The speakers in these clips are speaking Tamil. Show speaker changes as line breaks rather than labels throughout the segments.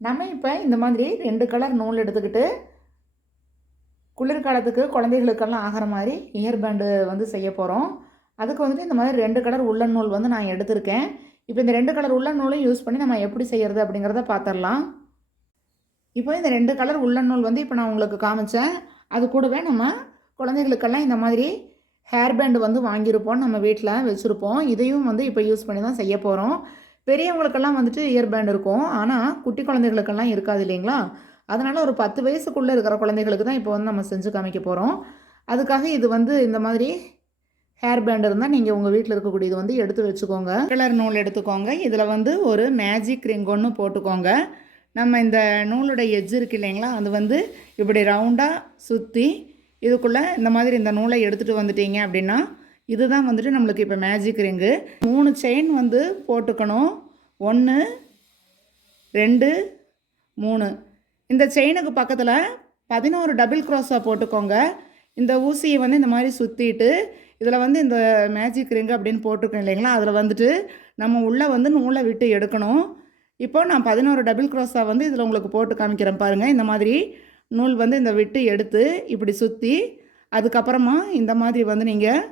நம்ம இப்போ இந்த மாதிரி ரெண்டு கலர் நூல் எடுத்துக்கிட்டு குளிர்காலத்துக்கு குழந்தைகளுக்கெல்லாம் ஆகிற மாதிரி இயர் பேண்டு வந்து செய்ய போகிறோம் அதுக்கு வந்துட்டு இந்த மாதிரி ரெண்டு கலர் உள்ளன் நூல் வந்து நான் எடுத்திருக்கேன். இப்போ இந்த ரெண்டு கலர் உள்ளன் நூலையும் யூஸ் பண்ணி நம்ம எப்படி செய்கிறது அப்படிங்கிறத பார்த்துடலாம் இப்போ இந்த ரெண்டு கலர் உள்ளன் நூல் வந்து இப்போ நான் உங்களுக்கு காமிச்சேன். அது கூடவே நம்ம குழந்தைகளுக்கெல்லாம் இந்த மாதிரி ஹேர் பேண்டு வந்து வாங்கியிருப்போம் நம்ம வீட்டில் வச்சுருப்போம். இதையும் வந்து இப்போ யூஸ் பண்ணி தான் செய்ய போகிறோம் பெரியவங்களுக்கெல்லாம் வந்துட்டு இயர் பேண்ட் இருக்கும். ஆனால் குட்டி குழந்தைகளுக்கெல்லாம் இருக்காது இல்லைங்களா? அதனால் ஒரு பத்து வயசுக்குள்ளே இருக்கிற குழந்தைகளுக்கு தான் இப்போ வந்து நம்ம செஞ்சு காமிக்க போகிறோம் அதுக்காக இது வந்து இந்த மாதிரி ஹேர் பேண்ட் இருந்தால் நீங்கள் உங்கள் வீட்டில் இருக்கக்கூடியது வந்து எடுத்து வச்சுக்கோங்க. கலர் நூல் எடுத்துக்கோங்க. இதில் வந்து ஒரு மேஜிக் ரிங் ஒன்று போட்டுக்கோங்க. நம்ம இந்த நூலோட எஜ்ஜு இருக்கு இல்லைங்களா? அது வந்து இப்படி ரவுண்டாக சுற்றி இதுக்குள்ளே இந்த மாதிரி இந்த நூலை எடுத்துகிட்டு வந்துட்டீங்க அப்படின்னா இதுதான் வந்துட்டு நம்மளுக்கு இப்போ மேஜிக் ரிங்கு மூணு செயின் வந்து போட்டுக்கணும். ஒன்று ரெண்டு மூணு. இந்த செயினுக்கு பக்கத்தில் பதினோரு டபுள் க்ராஸாக போட்டுக்கோங்க. இந்த ஊசியை வந்து இந்த மாதிரி சுற்றிட்டு இதில் வந்து இந்த மேஜிக் ரிங்கு அப்படின்னு போட்டிருக்கோம் இல்லைங்களா? அதில் வந்துட்டு நம்ம உள்ளே வந்து நூலை விட்டு எடுக்கணும். இப்போது நான் பதினோரு டபுள் க்ராஸாக வந்து இதில் உங்களுக்கு போட்டு காமிக்கிறேன் பாருங்கள் இந்த மாதிரி நூல் வந்து இந்த விட்டு எடுத்து இப்படி சுற்றி அதுக்கப்புறமா இந்த மாதிரி வந்து நீங்கள்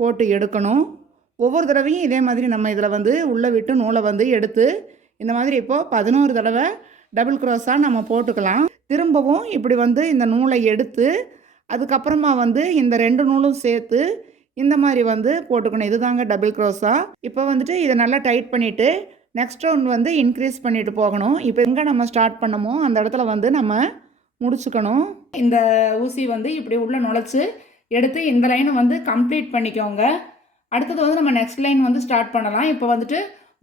போட்டு எடுக்கணும். ஒவ்வொரு தடவையும் இதே மாதிரி நம்ம இதில் வந்து உள்ளே விட்டு நூலை வந்து எடுத்து இந்த மாதிரி இப்போது பதினோரு தடவை டபுள் க்ராஸாக நம்ம போட்டுக்கலாம். திரும்பவும் இப்படி வந்து இந்த நூலை எடுத்து அதுக்கப்புறமா வந்து இந்த ரெண்டு நூலும் சேர்த்து இந்த மாதிரி வந்து போட்டுக்கணும். இதுதாங்க டபுள் க்ராஸாக இப்போ வந்துட்டு இதை நல்லா டைட் பண்ணிவிட்டு நெக்ஸ்ட் ரவுண்ட் வந்து இன்க்ரீஸ் பண்ணிட்டு போகணும். இப்போ எங்கே நம்ம ஸ்டார்ட் பண்ணமோ அந்த இடத்துல வந்து நம்ம முடிச்சுக்கணும். இந்த ஊசி வந்து இப்படி உள்ளே நுழைச்சி எடுத்து இந்த லைனை வந்து கம்ப்ளீட் பண்ணிக்கோங்க. அடுத்தது வந்து நம்ம நெக்ஸ்ட் லைன் வந்து ஸ்டார்ட் பண்ணலாம். இப்போ வந்துட்டு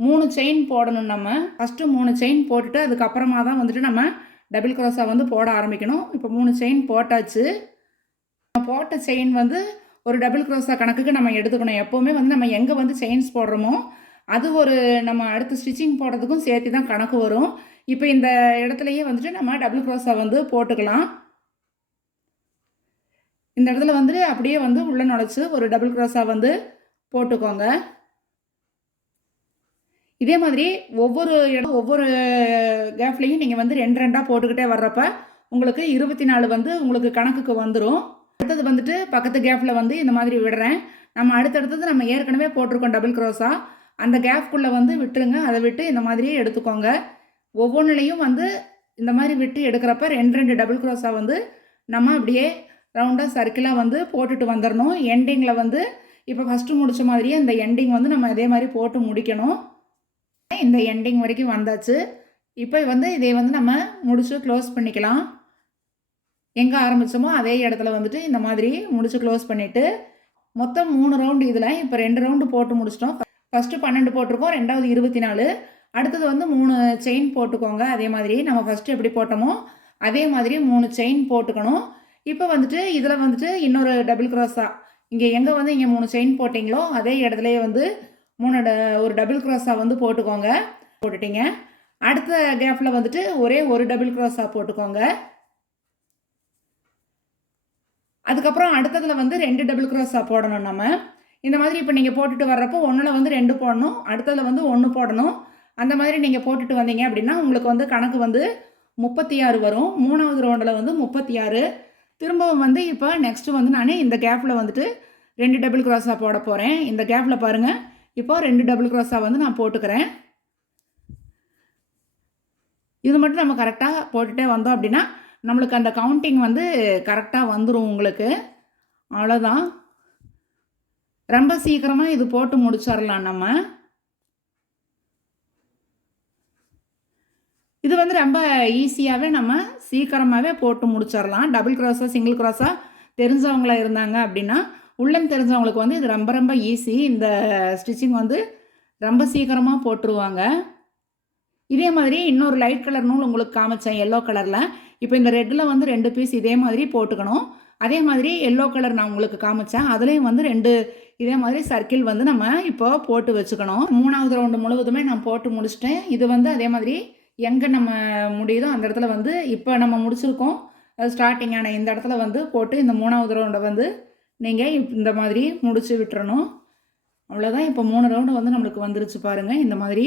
மூணு செயின் போடணும் நம்ம. ஃபஸ்ட்டு மூணு செயின் போட்டுட்டு அதுக்கப்புறமா தான் வந்துட்டு நம்ம டபுள் க்ராஸாக வந்து போட ஆரம்பிக்கணும். இப்போ மூணு செயின் போட்டாச்சு. போட்ட செயின் வந்து ஒரு டபுள் க்ராஸாக கணக்குக்கு நம்ம எடுத்துக்கணும். எப்போவுமே வந்து நம்ம எங்கே வந்து செயின்ஸ் போடுறோமோ அது ஒரு நம்ம அடுத்து ஸ்டிச்சிங் போடுறதுக்கும் சேர்த்து தான் கணக்கு வரும். இப்போ இந்த இடத்துலையே வந்துட்டு நம்ம டபுள் க்ராஸாக வந்து போட்டுக்கலாம். இந்த இடத்துல வந்து அப்படியே வந்து உள்ளே நுழைச்சி ஒரு டபுள் க்ராஸாக வந்து போட்டுக்கோங்க. இதே மாதிரி ஒவ்வொரு இடம் ஒவ்வொரு கேப்லேயும் நீங்கள் வந்து ரெண்டு ரெண்டாக போட்டுக்கிட்டே வர்றப்ப உங்களுக்கு இருபத்தி நாலு வந்து உங்களுக்கு கணக்குக்கு வந்துடும் அடுத்தது வந்துட்டு பக்கத்து கேப்பில் வந்து இந்த மாதிரி விடுறேன். நம்ம அடுத்தடுத்தது நம்ம ஏற்கனவே போட்டிருக்கோம் டபுள் க்ராஸாக அந்த கேப்குள்ளே வந்து விட்டுருங்க. அதை விட்டு இந்த மாதிரியே எடுத்துக்கோங்க. ஒவ்வொன்றுலையும் வந்து இந்த மாதிரி விட்டு எடுக்கிறப்ப ரெண்டு ரெண்டு டபுள் க்ராஸாக வந்து நம்ம அப்படியே ரவுண்டாக சர்க்கிளாக வந்து போட்டுட்டு வந்துடணும் எண்டிங்கில் வந்து இப்போ ஃபஸ்ட்டு முடிச்ச மாதிரியே இந்த எண்டிங் வந்து நம்ம இதே மாதிரி போட்டு முடிக்கணும். இந்த எண்டிங் வரைக்கும் வந்தாச்சு. இப்போ வந்து இதை வந்து நம்ம முடிச்சு க்ளோஸ் பண்ணிக்கலாம். எங்கே ஆரம்பித்தோமோ அதே இடத்துல வந்துட்டு இந்த மாதிரி முடிச்சு க்ளோஸ் பண்ணிவிட்டு மொத்தம் மூணு ரவுண்டு இதில் இப்போ ரெண்டு ரவுண்டு போட்டு முடிச்சிட்டோம். ஃபஸ்ட்டு பன்னெண்டு போட்டிருக்கோம் ரெண்டாவது இருபத்தி நாலு. அடுத்தது வந்து மூணு செயின் போட்டுக்கோங்க. அதே மாதிரி நம்ம ஃபஸ்ட்டு எப்படி போட்டோமோ அதே மாதிரி மூணு செயின் போட்டுக்கணும். இப்போ வந்துட்டு இதில் வந்துட்டு இன்னொரு டபுள் க்ராஸாக இங்கே எங்கே வந்து இங்கே மூணு செயின் போட்டிங்களோ அதே இடத்துலையே வந்து மூணு ட ஒரு டபுள் க்ராஸாக வந்து போட்டுக்கோங்க. போட்டுட்டீங்க. அடுத்த கேப்பில் வந்துட்டு ஒரே ஒரு டபுள் க்ராஸாக போட்டுக்கோங்க. அதுக்கப்புறம் அடுத்ததில் வந்து ரெண்டு டபுள் க்ராஸாக போடணும் நம்ம. இந்த மாதிரி இப்போ நீங்கள் போட்டுட்டு வர்றப்போ ஒன்றில் வந்து ரெண்டு போடணும் அடுத்ததில் வந்து ஒன்று போடணும். அந்த மாதிரி நீங்கள் போட்டுட்டு வந்தீங்க அப்படின்னா உங்களுக்கு வந்து கணக்கு வந்து முப்பத்தி ஆறு வரும். மூணாவது ரவுண்டில் வந்து முப்பத்தி ஆறு. திரும்பவும் வந்து இப்போ நெக்ஸ்ட்டு வந்து நான் இந்த கேப்பில் வந்துட்டு ரெண்டு டபுள் க்ராஸாக போட போகிறேன் இந்த கேப்பில் பாருங்கள் இப்போ ரெண்டு டபுள் க்ராஸாக வந்து நான் போட்டுக்கிறேன். இது மட்டும் நம்ம கரெக்டாக போட்டுகிட்டே வந்தோம் அப்படின்னா நம்மளுக்கு அந்த கவுண்டிங் வந்து கரெக்டாக வந்துடும் உங்களுக்கு. அவ்வளோதான் ரொம்ப சீக்கிரமாக இது போட்டு முடிச்சிடலாம் நம்ம. இது வந்து ரொம்ப ஈஸியாகவே நம்ம சீக்கிரமாகவே போட்டு முடிச்சிடலாம். டபுள் க்ராஸாக சிங்கிள் க்ராஸாக தெரிஞ்சவங்களா இருந்தாங்க அப்படின்னா உள்ளம் தெரிஞ்சவங்களுக்கு வந்து இது ரொம்ப ரொம்ப ஈஸி இந்த ஸ்டிச்சிங் வந்து ரொம்ப சீக்கிரமாக போட்டுருவாங்க. இதே மாதிரி இன்னொரு லைட் கலர் நூல் உங்களுக்கு காமிச்சேன் எல்லோ கலரில் இப்போ இந்த ரெட்டில் வந்து ரெண்டு பீஸ் இதே மாதிரி போட்டுக்கணும். அதே மாதிரி எல்லோ கலர் நான் உங்களுக்கு காமிச்சேன். அதுலேயும் வந்து ரெண்டு இதே மாதிரி சர்க்கிள் வந்து நம்ம இப்போ போட்டு வச்சுக்கணும். மூணாவது ரவுண்டு முழுவதுமே நான் போட்டு முடிச்சிட்டேன். இது வந்து அதே மாதிரி எங்கே நம்ம முடியுதோ அந்த இடத்துல வந்து இப்போ நம்ம முடிச்சிருக்கோம். அது ஸ்டார்டிங்கான இந்த இடத்துல வந்து போட்டு இந்த மூணாவது ரவுண்டை வந்து நீங்கள் இந்த மாதிரி முடிச்சு விட்டுறணும். அவ்வளோதான் இப்போ மூணு ரவுண்டு வந்து நம்மளுக்கு வந்துருச்சு பாருங்கள் இந்த மாதிரி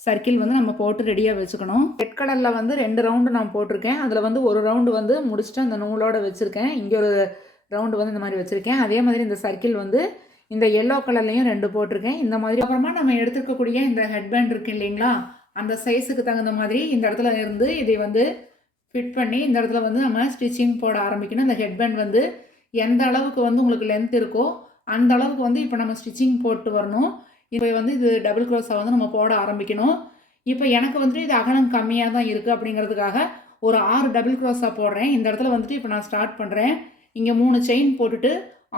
சர்க்கிள் வந்து நம்ம போட்டு ரெடியாக வச்சுக்கணும். ரெட் கலரில் வந்து ரெண்டு ரவுண்டு நான் போட்டிருக்கேன். அதில் வந்து ஒரு ரவுண்டு வந்து முடிச்சுட்டு அந்த நூலோடு வச்சுருக்கேன். இங்கே ஒரு ரவுண்டு வந்து இந்த மாதிரி வச்சுருக்கேன். அதே மாதிரி இந்த சர்க்கிள் வந்து இந்த எல்லோ கலர்லேயும் ரெண்டு போட்டிருக்கேன். இந்த மாதிரி அப்புறமா நம்ம எடுத்துக்கக்கூடிய இந்த ஹெட்பேண்ட் இருக்குது இல்லைங்களா? அந்த சைஸுக்கு தகுந்த மாதிரி இந்த இடத்துல இருந்து இதை வந்து ஃபிட் பண்ணி இந்த இடத்துல வந்து நம்ம ஸ்டிச்சிங் போட ஆரம்பிக்கணும். இந்த ஹெட்பேண்ட் வந்து எந்த அளவுக்கு வந்து உங்களுக்கு லென்த் இருக்கோ அந்த அளவுக்கு வந்து இப்போ நம்ம ஸ்டிச்சிங் போட்டு வரணும். இப்போ வந்து இது டபுள் க்ரோஸாக வந்து நம்ம போட ஆரம்பிக்கணும். இப்போ எனக்கு வந்துட்டு இது அகலம் கம்மியாக தான் இருக்குது அப்படிங்கிறதுக்காக ஒரு ஆறு டபுள் க்ரோஸாக போடுறேன். இந்த இடத்துல வந்துட்டு இப்போ நான் ஸ்டார்ட் பண்ணுறேன் இங்கே மூணு செயின் போட்டுட்டு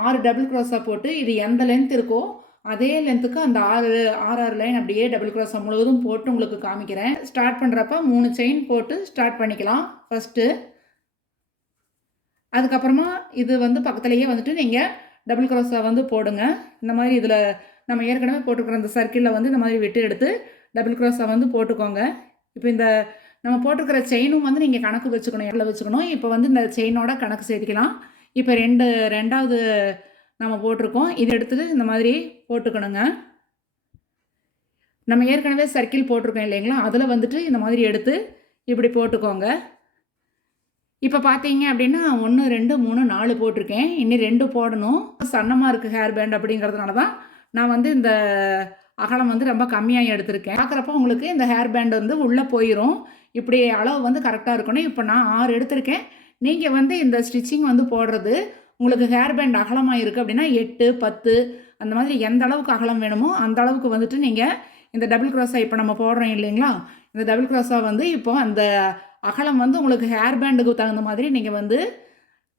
ஆறு டபுள் க்ரோஸாக போட்டு இது எந்த லென்த் இருக்கோ அதே லென்த்துக்கு அந்த ஆறு ஆறு ஆறு லைன் அப்படியே டபுள் க்ராஸ் முழுவதும் போட்டு உங்களுக்கு காமிக்கிறேன். ஸ்டார்ட் பண்ணுறப்ப மூணு செயின் போட்டு ஸ்டார்ட் பண்ணிக்கலாம். ஃபஸ்ட்டு அதுக்கப்புறமா இது வந்து பக்கத்துலேயே வந்துட்டு நீங்கள் டபுள் க்ரோஸாக வந்து போடுங்க. இந்த மாதிரி இதில் நம்ம ஏற்கனவே போட்டுக்கிற அந்த சர்க்கிளில் வந்து இந்த மாதிரி விட்டு எடுத்து டபுள் க்ரோஸாக வந்து போட்டுக்கோங்க. இப்போ இந்த நம்ம போட்டிருக்கிற செயினும் வந்து நீங்கள் கணக்கு வச்சுக்கணும் எவ்வளோ வச்சுக்கணும். இப்போ வந்து இந்த செயினோட கணக்கு சேர்த்துக்கலாம். இப்போ ரெண்டு ரெண்டாவது நம்ம போட்டிருக்கோம். இது எடுத்துகிட்டு இந்த மாதிரி போட்டுக்கணுங்க. நம்ம ஏற்கனவே சர்க்கிள் போட்டிருக்கோம் இல்லைங்களா? அதில் வந்துட்டு இந்த மாதிரி எடுத்து இப்படி போட்டுக்கோங்க. இப்போ பார்த்தீங்க அப்படின்னா ஒன்று ரெண்டு மூணு நாலு போட்டிருக்கேன். இனி ரெண்டு போடணும். சன்னமாக இருக்குது ஹேர் பேண்ட் அப்படிங்கிறதுனால தான் நான் வந்து இந்த அகலம் வந்து ரொம்ப கம்மியாக எடுத்திருக்கேன். பார்க்குறப்ப உங்களுக்கு இந்த ஹேர் பேண்ட் வந்து உள்ளே போயிடும் இப்படி அளவு வந்து கரெக்டாக இருக்கணும். இப்போ நான் ஆறு எடுத்திருக்கேன். நீங்கள் வந்து இந்த ஸ்டிச்சிங் வந்து போடுறது உங்களுக்கு ஹேர் பேண்ட் அகலமாக இருக்குது அப்படின்னா எட்டு பத்து அந்த மாதிரி எந்த அளவுக்கு அகலம் வேணுமோ அந்த அளவுக்கு வந்துட்டு நீங்கள் இந்த டபுள் க்ராஸாக இப்போ நம்ம போடுறோம் இல்லைங்களா? இந்த டபுள் க்ராஸாக வந்து இப்போ அந்த அகலம் வந்து உங்களுக்கு ஹேர் பேண்டுக்கு தகுந்த மாதிரி நீங்கள் வந்து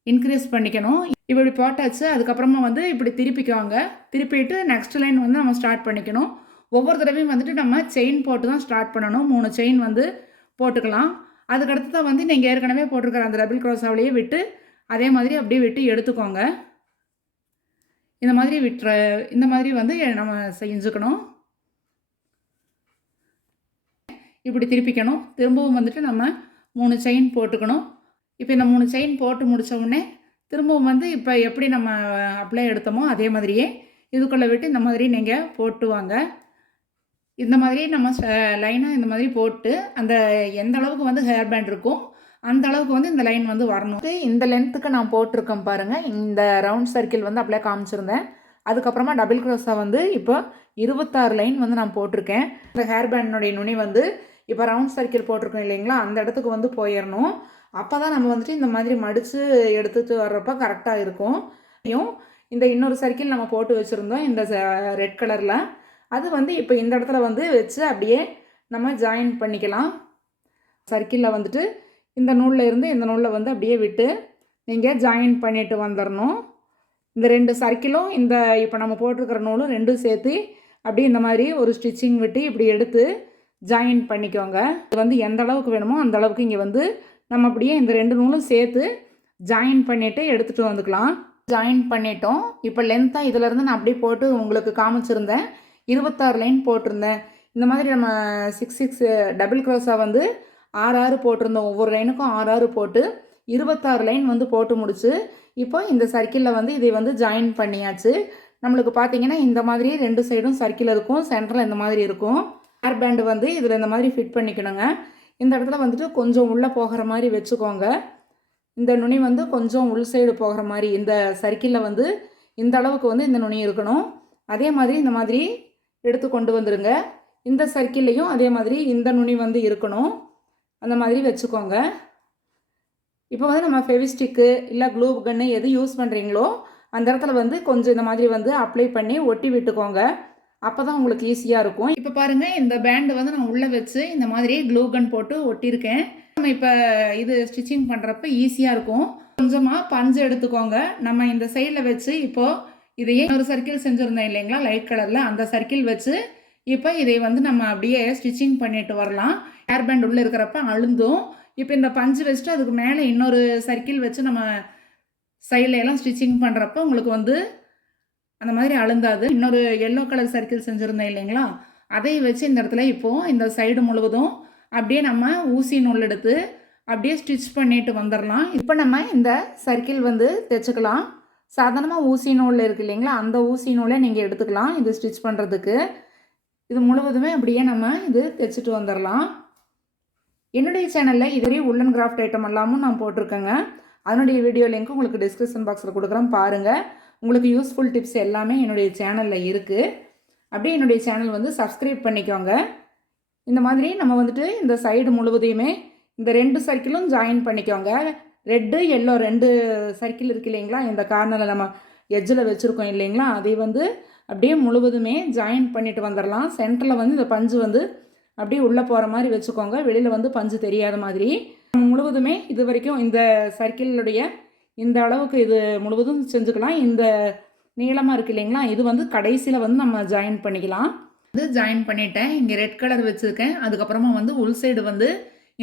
இன்க்ரீஸ் பண்ணிக்கணும். இப்படி போட்டாச்சு அதுக்கப்புறமா வந்து இப்படி திருப்பிக்குவாங்க. திருப்பிட்டு நெக்ஸ்ட் லைன் வந்து நம்ம ஸ்டார்ட் பண்ணிக்கணும். ஒவ்வொரு தடவையும் வந்துட்டு நம்ம செயின் போட்டு தான் ஸ்டார்ட் பண்ணணும். மூணு செயின் வந்து போட்டுக்கலாம். அதுக்கடுத்து தான் வந்து நீங்கள் ஏற்கனவே போட்டிருக்கிற அந்த டபுள் க்ராஸாவிலேயே விட்டு அதே மாதிரி அப்படியே விட்டு எடுத்துக்கோங்க. இந்த மாதிரி விட்டுற இந்த மாதிரி வந்து நம்ம செஞ்சுக்கணும். இப்படி திருப்பிக்கணும். திரும்பவும் வந்துட்டு நம்ம மூணு செயின் போட்டுக்கணும். இப்போ இந்த மூணு செயின் போட்டு முடித்த உடனே திரும்பவும் வந்து இப்போ எப்படி நம்ம அப்ளை எடுத்தோமோ அதே மாதிரியே இதுக்குள்ளே விட்டு இந்த மாதிரி நீங்கள் போட்டு வாங்க. இந்த மாதிரி நம்ம லைனாக இந்த மாதிரி போட்டு அந்த எந்த அளவுக்கு வந்து ஹேர் பேண்ட் இருக்கும் அந்த அளவுக்கு வந்து இந்த லைன் வந்து வரணும். இந்த லென்த்துக்கு நான் போட்டிருக்கேன் பாருங்கள் இந்த ரவுண்ட் சர்க்கிள் வந்து அப்படியே காமிச்சிருந்தேன். அதுக்கப்புறமா டபுள் க்ரோஸாக வந்து இப்போ இருபத்தாறு லைன் வந்து நான் போட்டிருக்கேன். இந்த ஹேர் பேண்டினுடைய நுனி வந்து இப்போ ரவுண்ட் சர்க்கிள் போட்டிருக்கோம் இல்லைங்களா? அந்த இடத்துக்கு வந்து போயிடணும் அப்போ தான் நம்ம வந்துட்டு இந்த மாதிரி மடித்து எடுத்துகிட்டு வர்றப்ப கரெக்டாக இருக்கும். இந்த இன்னொரு சர்க்கிள் நம்ம போட்டு வச்சுருந்தோம் இந்த ரெட் கலரில் அது வந்து இப்போ இந்த இடத்துல வந்து வச்சு அப்படியே நம்ம ஜாயின் பண்ணிக்கலாம். சர்க்கிளில் வந்துட்டு இந்த நூலில் இருந்து இந்த நூலில் வந்து அப்படியே விட்டு நீங்கள் ஜாயின் பண்ணிட்டு வந்துடணும் இந்த ரெண்டு சர்க்கிளும் இந்த இப்போ நம்ம போட்டிருக்கிற நூலும் ரெண்டும் சேர்த்து அப்படியே இந்த மாதிரி ஒரு ஸ்டிச்சிங் விட்டு இப்படி எடுத்து ஜாயின் பண்ணிக்கோங்க. இது வந்து எந்த அளவுக்கு வேணுமோ அந்த அளவுக்கு இங்கே வந்து நம்ம அப்படியே இந்த ரெண்டு நூலும் சேர்த்து ஜாயின் பண்ணிவிட்டு எடுத்துகிட்டு வந்துக்கலாம். ஜாயின் பண்ணிட்டோம். இப்போ லென்த்தாக இதிலேருந்து நான் அப்படியே போட்டு உங்களுக்கு காமிச்சிருந்தேன். இருபத்தாறு லைன் போட்டிருந்தேன். இந்த மாதிரி நம்ம சிக்ஸ் சிக்ஸ் டபுள் க்ரோஸாக வந்து ஆறு ஆறு போட்டிருந்தோம். ஒவ்வொரு லைனுக்கும் ஆறு ஆறு போட்டு இருபத்தாறு லைன் வந்து போட்டு முடிச்சு இப்போ இந்த சர்க்கிளில் வந்து இதை வந்து ஜாயின் பண்ணியாச்சு. நம்மளுக்கு பார்த்தீங்கன்னா இந்த மாதிரி ரெண்டு சைடும் சர்க்கிள் இருக்கும் சென்டரில் இந்த மாதிரி இருக்கும். ஹேர் பேண்டு வந்து இதில் இந்த மாதிரி ஃபிட் பண்ணிக்கணுங்க. இந்த இடத்துல வந்துட்டு கொஞ்சம் உள்ளே போகிற மாதிரி வச்சுக்கோங்க. இந்த நுனி வந்து கொஞ்சம் உள் சைடு போகிற மாதிரி இந்த சர்க்கிளில் வந்து இந்த அளவுக்கு வந்து இந்த நுனி இருக்கணும். அதே மாதிரி இந்த மாதிரி எடுத்து கொண்டு வந்துடுங்க இந்த சர்க்கிள்லேயும் அதே மாதிரி இந்த நுனி வந்து இருக்கணும். அந்த மாதிரி வச்சுக்கோங்க. இப்போ வந்து நம்ம ஃபெவிஸ்டிக்கு இல்லை க்ளூ கன்னு எது யூஸ் பண்ணுறீங்களோ அந்த இடத்துல வந்து கொஞ்சம் இந்த மாதிரி வந்து அப்ளை பண்ணி ஒட்டி விட்டுக்கோங்க. அப்போ தான் உங்களுக்கு ஈஸியாக இருக்கும். இப்போ பாருங்கள் இந்த பேண்டு வந்து நான் உள்ளே வச்சு இந்த மாதிரி க்ளூ கன் போட்டு ஒட்டியிருக்கேன். நம்ம இப்போ இது ஸ்டிச்சிங் பண்ணுறப்ப ஈஸியாக இருக்கும். கொஞ்சமாக பஞ்சு எடுத்துக்கோங்க. நம்ம இந்த சைடில் வச்சு இப்போது இதையே ஒரு சர்க்கிள் செஞ்சுருந்தேன் இல்லைங்களா? லைட் கலரில் அந்த சர்க்கிள் வச்சு இப்போ இதை வந்து நம்ம அப்படியே ஸ்டிச்சிங் பண்ணிட்டு வரலாம். ஹேர் பேண்ட் உள்ளே இருக்கிறப்ப அழுந்தும். இப்போ இந்த பஞ்சு வச்சுட்டு அதுக்கு மேலே இன்னொரு சர்க்கிள் வச்சு நம்ம சைடில் எல்லாம் ஸ்டிச்சிங் பண்ணுறப்ப உங்களுக்கு வந்து அந்த மாதிரி அழுந்தாது. இன்னொரு எல்லோ கலர் சர்க்கிள் செஞ்சுருந்தேன் இல்லைங்களா? அதை வச்சு இந்த இடத்துல இப்போது இந்த சைடு முழுவதும் அப்படியே நம்ம ஊசி நூல் எடுத்து அப்படியே ஸ்டிச் பண்ணிட்டு வந்துடலாம் இப்போ நம்ம இந்த சர்க்கிள் வந்து தைச்சுக்கலாம். சாதாரணமாக ஊசி நூல் இருக்குது இல்லைங்களா? அந்த ஊசி நூலை நீங்கள் எடுத்துக்கலாம். இது ஸ்டிச் பண்ணுறதுக்கு இது முழுவதுமே அப்படியே நம்ம இது தைச்சிட்டு வந்துடலாம் என்னுடைய சேனலில் இதுவரை உள்ளன் கிராஃப்ட் ஐட்டம் எல்லாமும் நான் போட்டிருக்கேங்க. அதனுடைய வீடியோ லிங்க் உங்களுக்கு டிஸ்கிரிப்ஷன் பாக்ஸில் கொடுக்குறேன். பாருங்கள் உங்களுக்கு யூஸ்ஃபுல் டிப்ஸ் எல்லாமே என்னுடைய சேனலில் இருக்குது அப்படியே என்னுடைய சேனல் வந்து சப்ஸ்கிரைப் பண்ணிக்கோங்க. இந்த மாதிரி நம்ம வந்துட்டு இந்த சைடு முழுவதையுமே இந்த ரெண்டு சர்க்கிளும் ஜாயின் பண்ணிக்கோங்க. ரெட்டு எல்லோ ரெண்டு சர்க்கிள் இருக்கு இல்லைங்களா? இந்த கார்னரில் நம்ம எட்ஜில் வச்சுருக்கோம் இல்லைங்களா? அதை வந்து அப்படியே முழுவதுமே ஜாயின் பண்ணிட்டு வந்துடலாம் சென்டரில் வந்து இந்த பஞ்சு வந்து அப்படியே உள்ளே போகிற மாதிரி வச்சுக்கோங்க. வெளியில் வந்து பஞ்சு தெரியாத மாதிரி. முழுவதுமே இது வரைக்கும் இந்த சர்க்கிளுடைய இந்த அளவுக்கு இது முழுவதும் செஞ்சுக்கலாம். இந்த நீளமாக இருக்குது இல்லைங்களா? இது வந்து கடைசியில் வந்து நம்ம ஜாயின் பண்ணிக்கலாம். இது ஜாயின் பண்ணிட்டேன். இங்கே ரெட் கலர் வச்சுருக்கேன். அதுக்கப்புறமா வந்து உள் சைடு வந்து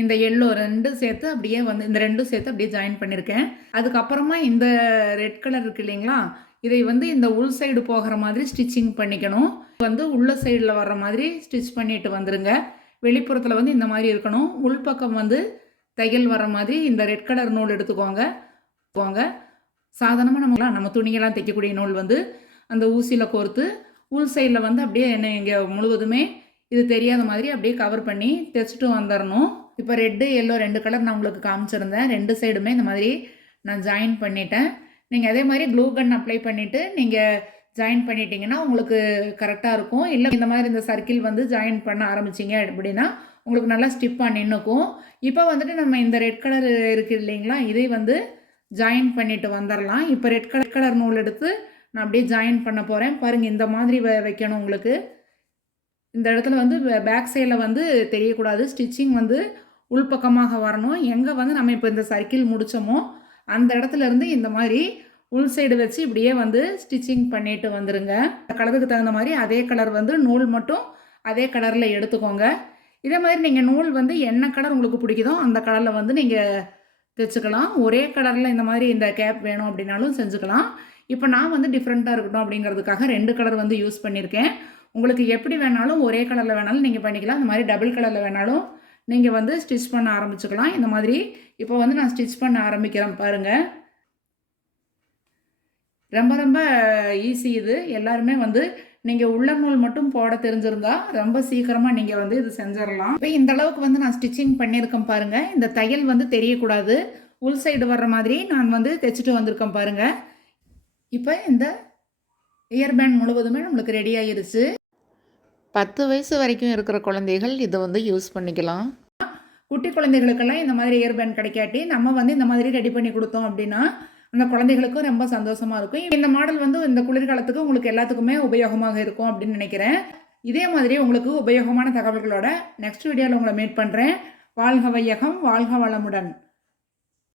இந்த எல்லோ ரெண்டும் சேர்த்து அப்படியே வந்து இந்த ரெண்டும் சேர்த்து அப்படியே ஜாயின் பண்ணியிருக்கேன் அதுக்கப்புறமா இந்த ரெட் கலர் இருக்கு இல்லைங்களா? இதை வந்து இந்த உள் சைடு போகிற மாதிரி ஸ்டிச்சிங் பண்ணிக்கணும். வந்து உள்ள சைடில் வர்ற மாதிரி ஸ்டிச் பண்ணிட்டு வந்துருங்க. வெளிப்புறத்தில் வந்து இந்த மாதிரி இருக்கணும். உள்பக்கம் வந்து தையல் வர மாதிரி இந்த ரெட் கலர் நூல் எடுத்துக்கோங்க. போங்க. சாதாரணமாக நம்மளாம் நம்ம துணியெல்லாம் தைக்கக்கூடிய நூல் வந்து அந்த ஊசியில் கோர்த்து உள் சைடில் வந்து அப்படியே என்ன இங்கே முழுவதுமே இது தெரியாத மாதிரி அப்படியே கவர் பண்ணி தைச்சிட்டு வந்துடணும் இப்போ ரெட்டு எல்லோ ரெண்டு கலர் நான் உங்களுக்கு காமிச்சிருந்தேன். ரெண்டு சைடுமே இந்த மாதிரி நான் ஜாயின் பண்ணிட்டேன். நீங்கள் அதே மாதிரி க்ளூ கன் அப்ளை பண்ணிவிட்டு நீங்கள் ஜாயின் பண்ணிட்டீங்கன்னா உங்களுக்கு கரெக்டாக இருக்கும். இல்லை இந்த மாதிரி இந்த சர்க்கிள் வந்து ஜாயின் பண்ண ஆரம்பிச்சிங்க அப்படின்னா உங்களுக்கு நல்லா ஸ்டிப்பாக நின்றுக்கும் இப்போ வந்துட்டு நம்ம இந்த ரெட் கலர் இருக்குது இல்லைங்களா இதை வந்து ஜாயின் பண்ணிட்டு வந்துடலாம் இப்போ ரெட் கலர் கலர் நூல் எடுத்து நான் அப்படியே ஜாயின் பண்ண போகிறேன் பாருங்கள் இந்த மாதிரி வ வைக்கணும் உங்களுக்கு. இந்த இடத்துல வந்து பேக் சைடில் வந்து தெரியக்கூடாது. ஸ்டிச்சிங் வந்து உள்பக்கமாக வரணும். எங்கே வந்து நம்ம இப்போ இந்த சர்க்கிள் முடித்தோமோ அந்த இடத்துல இருந்து இந்த மாதிரி உள் சைடு வச்சு இப்படியே வந்து ஸ்டிச்சிங் பண்ணிட்டு வந்துருங்க. கலருக்கு தகுந்த மாதிரி அதே கலர் வந்து நூல் மட்டும் அதே கலரில் எடுத்துக்கோங்க. இதே மாதிரி நீங்கள் நூல் வந்து என்ன கலர் உங்களுக்கு பிடிக்குதோ அந்த கலரில் வந்து நீங்கள் தைச்சுக்கலாம். ஒரே கலரில் இந்த மாதிரி இந்த கேப் வேணும் அப்படின்னாலும் செஞ்சுக்கலாம். இப்போ நான் வந்து டிஃப்ரெண்ட்டாக இருக்கட்டும் அப்படிங்கிறதுக்காக ரெண்டு கலர் வந்து யூஸ் பண்ணியிருக்கேன். உங்களுக்கு எப்படி வேணாலும் ஒரே கலரில் வேணாலும் நீங்கள் பண்ணிக்கலாம். இந்த மாதிரி டபுள் கலரில் வேணாலும் நீங்கள் வந்து ஸ்டிச் பண்ண ஆரம்பிச்சுக்கலாம். இந்த மாதிரி இப்போ வந்து நான் ஸ்டிச் பண்ண ஆரம்பிக்கிறேன் பாருங்கள் ரொம்ப ரொம்ப ஈஸி இது. எல்லாருமே வந்து நீங்கள் உள்ள நூல் மட்டும் போட தெரிஞ்சிருந்தா ரொம்ப சீக்கிரமாக நீங்கள் வந்து இது செஞ்சிடலாம். இப்போ இந்த அளவுக்கு வந்து நான் ஸ்டிச்சிங் பண்ணியிருக்கேன் பாருங்கள் இந்த தையல் வந்து தெரியக்கூடாது. உள் சைடு வர்ற மாதிரி நான் வந்து தைச்சிட்டு வந்திருக்கேன் பாருங்கள் இப்போ இந்த இயர் பேண்ட் முழுவதுமே நம்மளுக்கு ரெடி ஆயிருச்சு.
பத்து வயசு வரைக்கும் இருக்கிற குழந்தைகள் இதை வந்து யூஸ் பண்ணிக்கலாம்.
குட்டி குழந்தைகளுக்கெல்லாம் இந்த மாதிரி இயர் பேண்ட் கிடைக்காட்டி நம்ம வந்து இந்த மாதிரி ரெடி பண்ணி கொடுத்தோம் அப்படின்னா அந்த குழந்தைகளுக்கும் ரொம்ப சந்தோஷமாக இருக்கும். இந்த மாடல் வந்து இந்த குளிர்காலத்துக்கு உங்களுக்கு எல்லாத்துக்குமே உபயோகமாக இருக்கும் அப்படின்னு நினைக்கிறேன். இதே மாதிரி உங்களுக்கு உபயோகமான தகவல்களோட நெக்ஸ்ட் வீடியோவில் உங்களை மீட் பண்ணுறேன் வாழ்க வையகம் வாழ்க வளமுடன்.